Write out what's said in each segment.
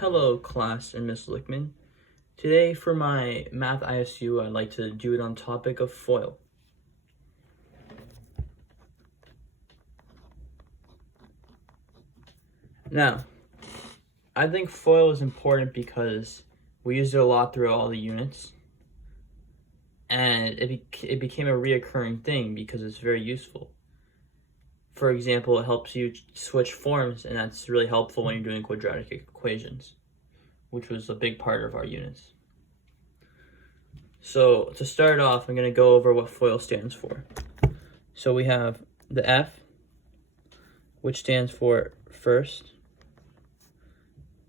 Hello class and Miss Lickman. Today for my math ISU, I'd like to do it on topic of FOIL. Now, I think FOIL is important because we use it a lot throughout all the units, and it became a reoccurring thing because it's very useful. For example, it helps you switch forms, and that's really helpful when you're doing quadratic equations, which was a big part of our units. So to start off, I'm going to go over what FOIL stands for. So we have the F, which stands for first.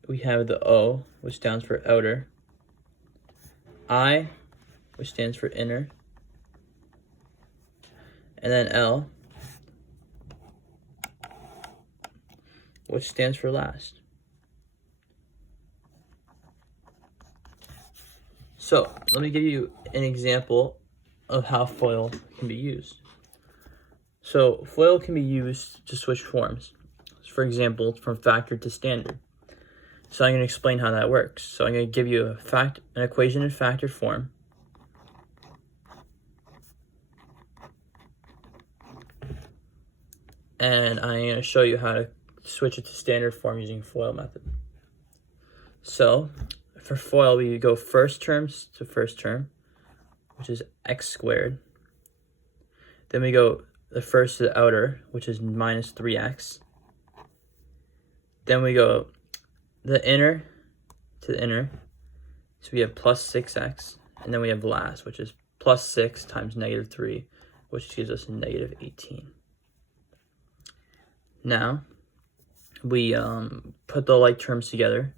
We have the O, which stands for outer. I, which stands for inner. And then L, which stands for last. So let me give you an example of how FOIL can be used. So FOIL can be used to switch forms. For example, from factored to standard. So I'm going to explain how that works. So I'm going to give you an equation in factored form. And I'm going to show you how to switch it to standard form using FOIL method. So for FOIL, we go first terms to first term, which is x squared. Then we go the first to the outer, which is minus 3x. Then we go the inner to the inner, so we have plus 6x. And then we have last, which is plus 6 times negative 3, which gives us negative 18. Now, we put the like terms together,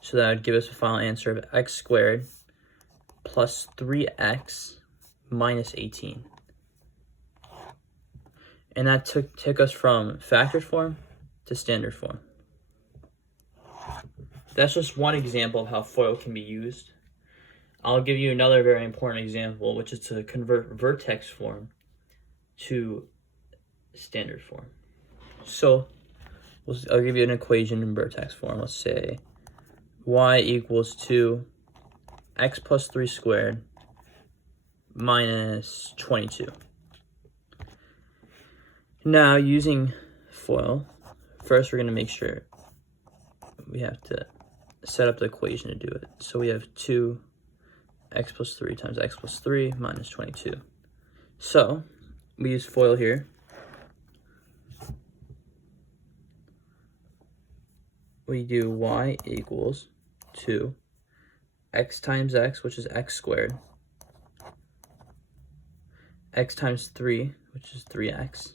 so that would give us a final answer of x squared plus 3x minus 18. And that took us from factored form to standard form. That's just one example of how FOIL can be used. I'll give you another very important example, which is to convert vertex form to standard form. So I'll give you an equation in vertex form. Let's say y equals 2 x plus 3 squared minus 22. Now, using FOIL, first we're going to make sure we have to set up the equation to do it. So we have 2 x plus 3 times x plus 3 minus 22. So we use FOIL here. We do y equals 2 x times x, which is x squared, x times 3, which is 3x,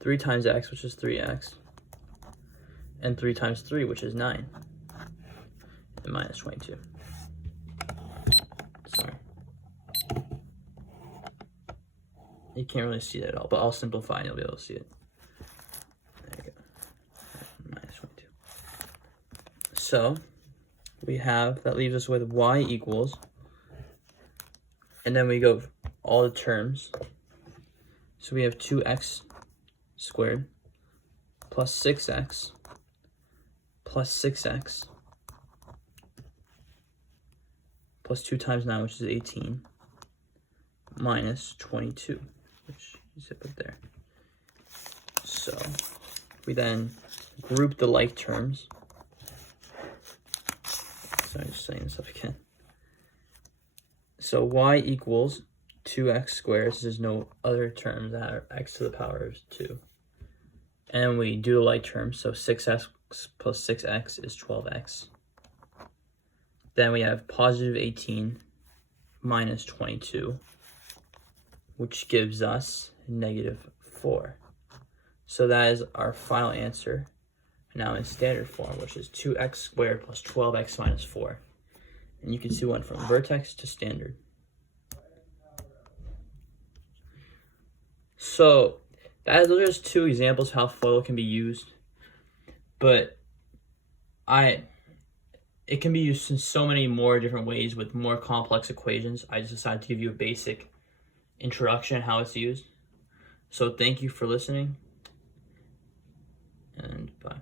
3 times x, which is 3x, and 3 times 3, which is 9, and minus 22. Sorry. You can't really see that at all, but I'll simplify and you'll be able to see it. There you go. Minus 22. So that leaves us with y equals, and then we go all the terms. So we have 2x squared plus 6x plus 6x plus 2 times 9, which is 18, minus 22, which you zip it there. So we then group the like terms. Sorry, just saying this up again. So y equals 2x squared, so there's no other terms that are x to the power of 2. And we do the like terms, so 6x plus 6x is 12x. Then we have positive 18 minus 22, which gives us negative 4. So that is our final answer now in standard form, which is 2x squared plus 12x minus 4. And you can see we went from vertex to standard. So those are just two examples how FOIL can be used, but it can be used in so many more different ways with more complex equations. I just decided to give you a basic introduction how it's used. So thank you for listening, and bye.